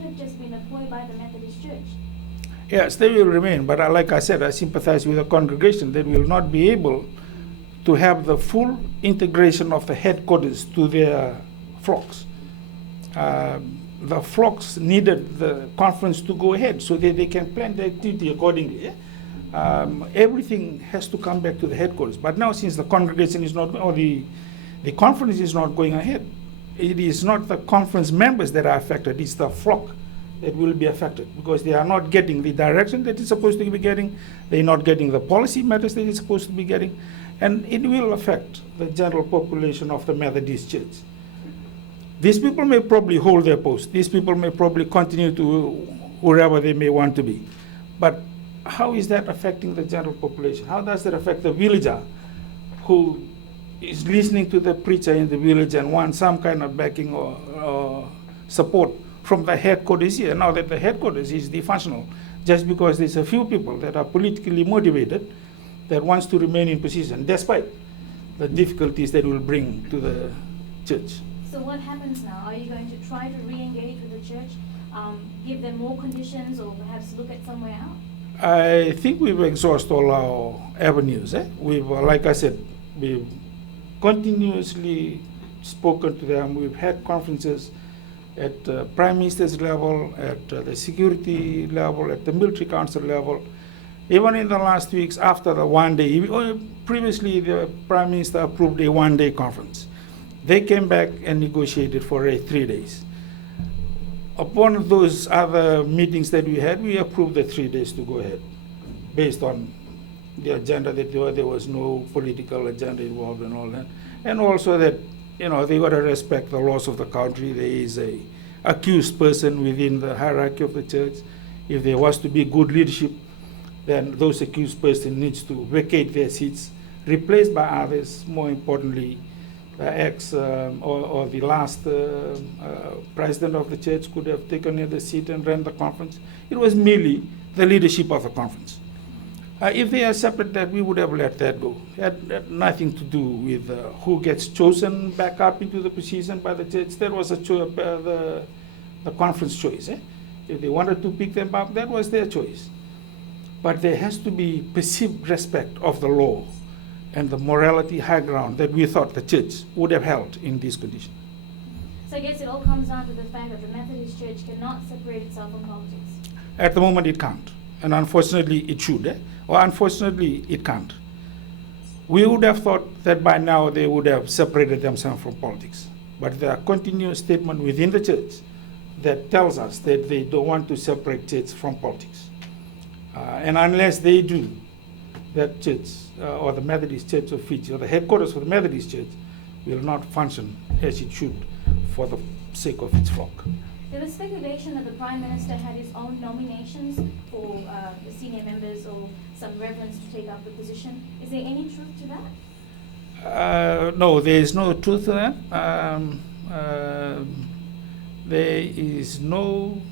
could have just been a ploy by the Methodist Church. Yes, they will remain, but like I said, I sympathize with the congregation that will not be able to have the full integration of the headquarters to their flocks. The flocks needed the conference to go ahead so that they can plan their activity accordingly. Everything has to come back to the headquarters. But now, since the congregation is not, or the conference is not going ahead, it is not the conference members that are affected, it's the flock that will be affected because they are not getting the direction that it's supposed to be getting, they're not getting the policy matters that it's supposed to be getting, and it will affect the general population of the Methodist Church. These people may probably hold their post. These people may probably continue to wherever they may want to be. But how is that affecting the general population? How does that affect the villager who is listening to the preacher in the village and wants some kind of backing or support from the headquarters here, now that the headquarters is dysfunctional, just because there's a few people that are politically motivated that wants to remain in position, despite the difficulties that will bring to the church. So what happens now? Are you going to try to re-engage with the church, give them more conditions, or perhaps look at somewhere else? I think we've exhausted all our avenues. We've, like I said, we've continuously spoken to them. We've had conferences at Prime Minister's level, at the security level, at the military council level. Even in the last weeks after the one-day, previously the Prime Minister approved a one-day conference. They came back and negotiated for 3 days. Upon those other meetings that we had, we approved the 3 days to go ahead, based on the agenda that there was no political agenda involved and all that. And also that, they got to respect the laws of the country. There is a accused person within the hierarchy of the church. If there was to be good leadership, then those accused person needs to vacate their seats, replaced by others. More importantly, the or the last president of the church could have taken the seat and ran the conference. It was merely the leadership of the conference. If they accepted that, we would have let that go. It had nothing to do with who gets chosen back up into the position by the church. That was the conference choice. If they wanted to pick them up, that was their choice. But there has to be perceived respect of the law and the morality high ground that we thought the church would have held in this condition. So I guess it all comes down to the fact that the Methodist Church cannot separate itself from politics. At the moment, it can't. And unfortunately, it should. Or unfortunately, it can't. We would have thought that by now they would have separated themselves from politics. But there are continuous statements within the church that tells us that they don't want to separate church from politics. And unless they do, that church, or the Methodist Church of Fiji, or the headquarters for the Methodist Church, will not function as it should for the sake of its flock. There was speculation that the Prime Minister had his own nominations for the senior members or some reverends to take up the position. Is there any truth to that? No, there is no truth to that. There is no,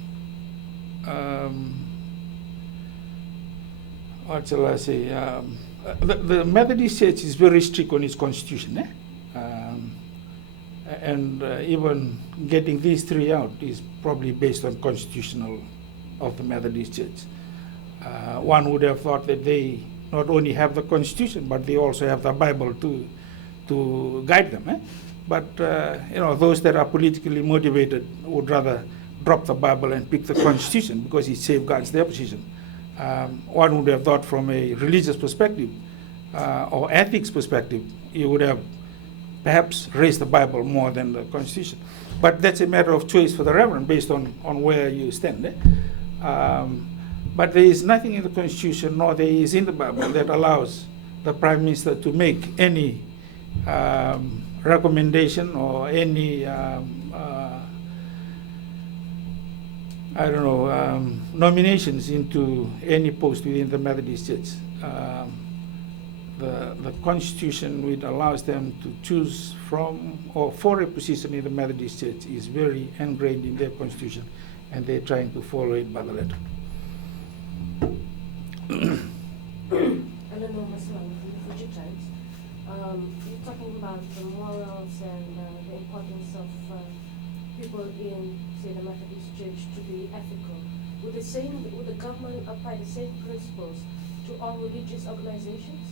what shall I say, the Methodist Church is very strict on its constitution. And even getting these three out is probably based on constitutional of the Methodist Church. One would have thought that they not only have the constitution, but they also have the Bible to guide them. But those that are politically motivated would rather drop the Bible and pick the constitution because it safeguards their position. One would have thought from a religious perspective or ethics perspective, you would have perhaps raise the Bible more than the Constitution. But that's a matter of choice for the Reverend based on where you stand. But there is nothing in the Constitution, nor there is in the Bible, that allows the Prime Minister to make any recommendation or any, nominations into any post within the Methodist Church. The Constitution, which allows them to choose from or for a position in the Methodist Church, is very ingrained in their Constitution, and they're trying to follow it by the letter. Eleanor Maslang from the Future Times. You're talking about the morals and the importance of people in, say, the Methodist Church to be ethical. Would the government apply the same principles to all religious organizations?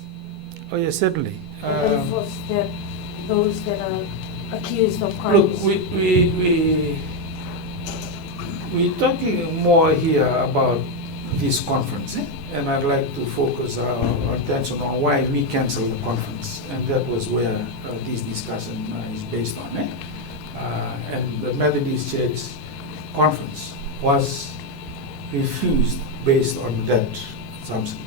Oh, yes, certainly. And enforce those that are accused of Look, crimes? we're talking more here about this conference, and I'd like to focus our attention on why we canceled the conference, and that was where this discussion is based on. And the Methodist Church conference was refused based on that assumption.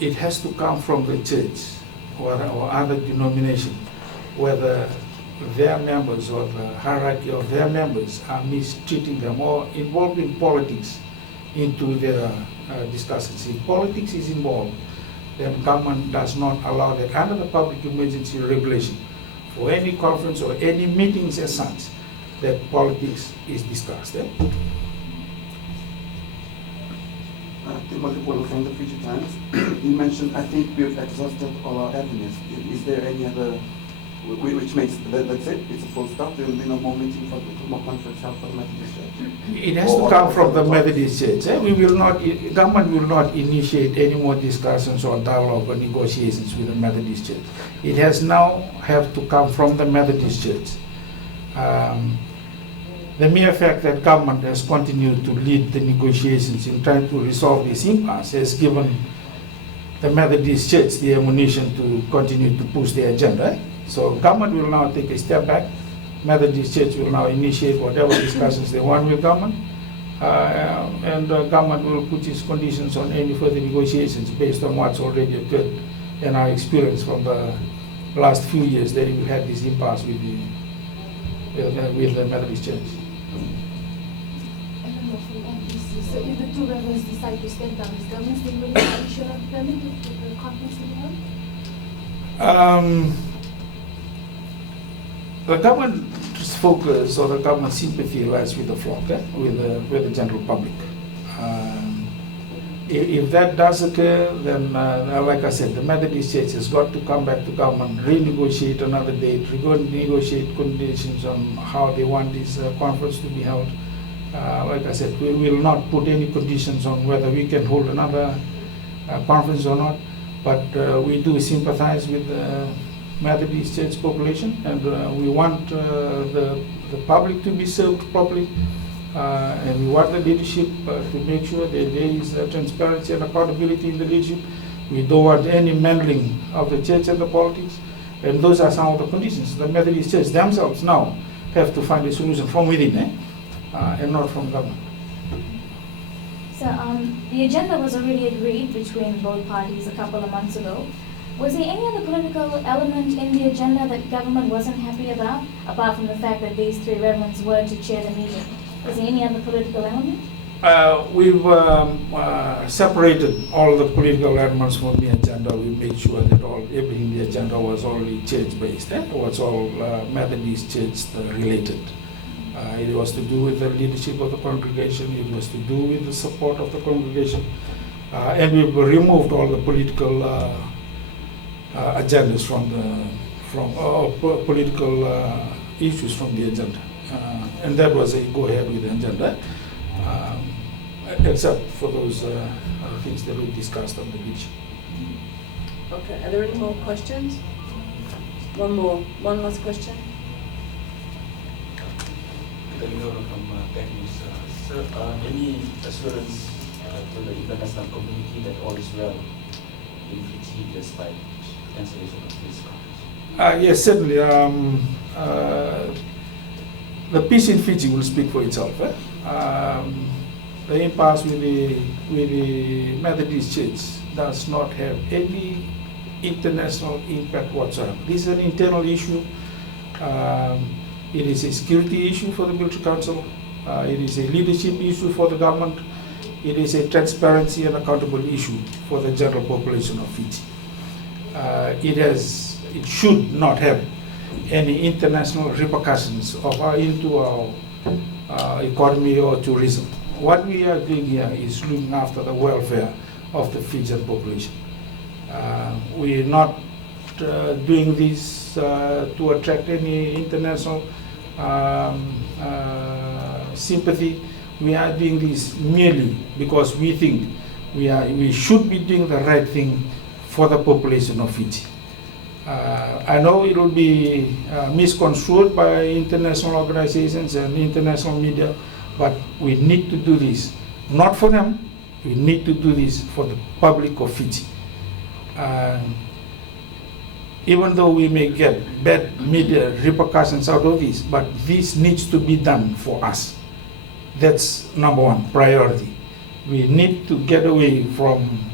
It has to come from the church or other denomination, whether their members or the hierarchy of their members are mistreating them or involving politics into their discussions. If politics is involved, then government does not allow that under the public emergency regulation for any conference or any meetings as such that politics is discussed. Timothy Polo from the Future Times. You mentioned, I think we've exhausted all our avenues. Is there any other, which makes, let's say, it's a full stop, there will be no more meeting for the more conference held for the Methodist Church? It has to come from the Methodist Church. We will not, government will not initiate any more discussions or dialogue or negotiations with the Methodist Church. It has now have to come from the Methodist Church. The mere fact that government has continued to lead the negotiations in trying to resolve this impasse has given the Methodist Church the ammunition to continue to push the agenda. So government will now take a step back. Methodist Church will now initiate whatever discussions they want with government, and government will put its conditions on any further negotiations based on what's already occurred and our experience from the last few years that we've had this impasse with the Methodist Church. So if the two reverends decide to step down, is government still willing to issue a permit if the conference to be held? The government's focus or the government's sympathy lies with the flock, with the general public. If that does occur, then, like I said, the Methodist Church has got to come back to government, renegotiate another date, negotiate conditions on how they want this conference to be held. Like I said, we will not put any conditions on whether we can hold another conference or not, but we do sympathize with the Methodist Church population, and we want the public to be served properly, and we want the leadership to make sure that there is transparency and accountability in the leadership. We don't want any meddling of the church and the politics, and those are some of the conditions. The Methodist Church themselves now have to find a solution from within, and not from government. So the agenda was already agreed between both parties a couple of months ago. Was there any other political element in the agenda that government wasn't happy about, apart from the fact that these three reverends were to chair the meeting? Was there any other political element? We've separated all the political elements from the agenda. We made sure that everything in the agenda was only church-based. It was all Methodist Church related. It was to do with the leadership of the congregation. It was to do with the support of the congregation. And we've removed all the political agendas from political issues from the agenda. And that was a go-ahead with the agenda, except for those things that we discussed on the beach. Okay, are there any more questions? One last question. From Tech News. Sir, any assurance to the international community that all is well in Fiji despite cancellation of this conference? Yes, certainly. The peace in Fiji will speak for itself. The impasse with the Methodist Church does not have any international impact whatsoever. This is an internal issue. It is a security issue for the Military Council. It is a leadership issue for the government. It is a transparency and accountable issue for the general population of Fiji. It should not have any international repercussions into our economy or tourism. What we are doing here is looking after the welfare of the Fijian population. We are not doing this to attract any international sympathy. We are doing this merely because we think we should be doing the right thing for the population of Fiji. I know it will be misconstrued by international organizations and international media, but we need to do this, not for them, we need to do this for the public of Fiji. Even though we may get bad media repercussions out of this, but this needs to be done for us. That's number one priority. We need to get away from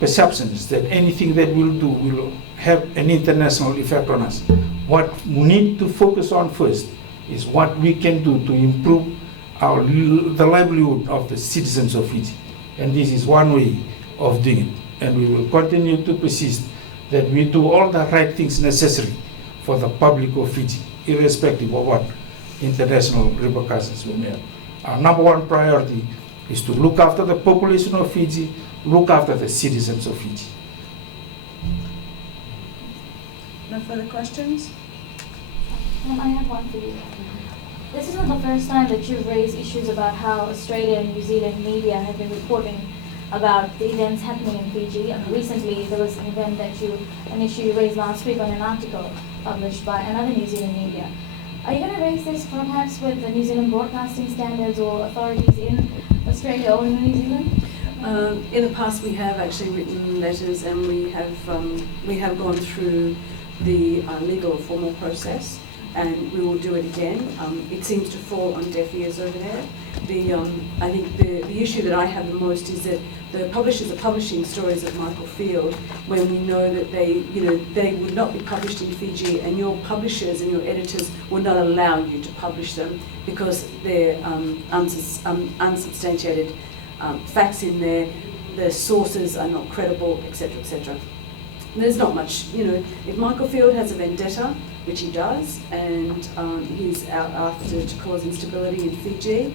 perceptions that anything that we'll do will have an international effect on us. What we need to focus on first is what we can do to improve the livelihood of the citizens of Fiji. And this is one way of doing it. And we will continue to persist that we do all the right things necessary for the public of Fiji, irrespective of what international repercussions we may have. Our number one priority is to look after the population of Fiji, look after the citizens of Fiji. No further questions? I have one for you. This isn't the first time that you've raised issues about how Australia and New Zealand media have been reporting about the events happening in Fiji. Recently, there was an issue you raised last week on an article published by another New Zealand media. Are you going to raise this perhaps with the New Zealand broadcasting standards or authorities in Australia or in New Zealand? In the past, we have actually written letters, and we have gone through the legal or formal process, and we will do it again. It seems to fall on deaf ears over there. I think the issue that I have the most is that the publishers are publishing stories of Michael Field when we know that they would not be published in Fiji, and your publishers and your editors will not allow you to publish them because they're unsubstantiated facts in there, the sources are not credible, etc., etc. There's not much, if Michael Field has a vendetta, which he does, and he's out after to cause instability in Fiji,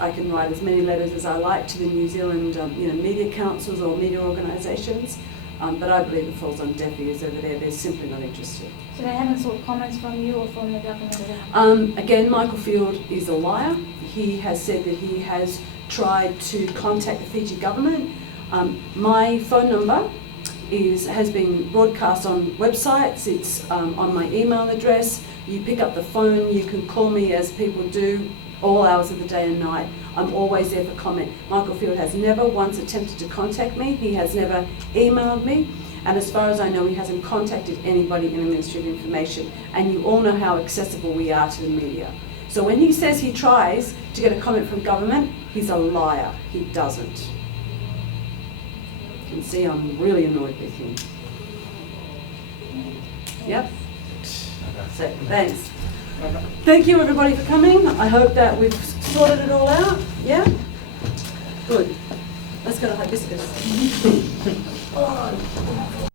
I can write as many letters as I like to the New Zealand media councils or media organisations, but I believe it falls on deaf ears over there. They're simply not interested. So they haven't sought comments from you or from the government? Again, Michael Field is a liar. He has said that he has tried to contact the Fiji government. My phone number has been broadcast on websites. It's on my email address. You pick up the phone, you can call me as people do all hours of the day and night. I'm always there for comment. Michael Field has never once attempted to contact me. He has never emailed me. And as far as I know, he hasn't contacted anybody in the Ministry of Information. And you all know how accessible we are to the media. So when he says he tries to get a comment from government, he's a liar. He doesn't. You can see I'm really annoyed with him. Yep. So, thanks. Thank you everybody for coming. I hope that we've sorted it all out. Yeah? Good. Let's go to hibiscus. Oh.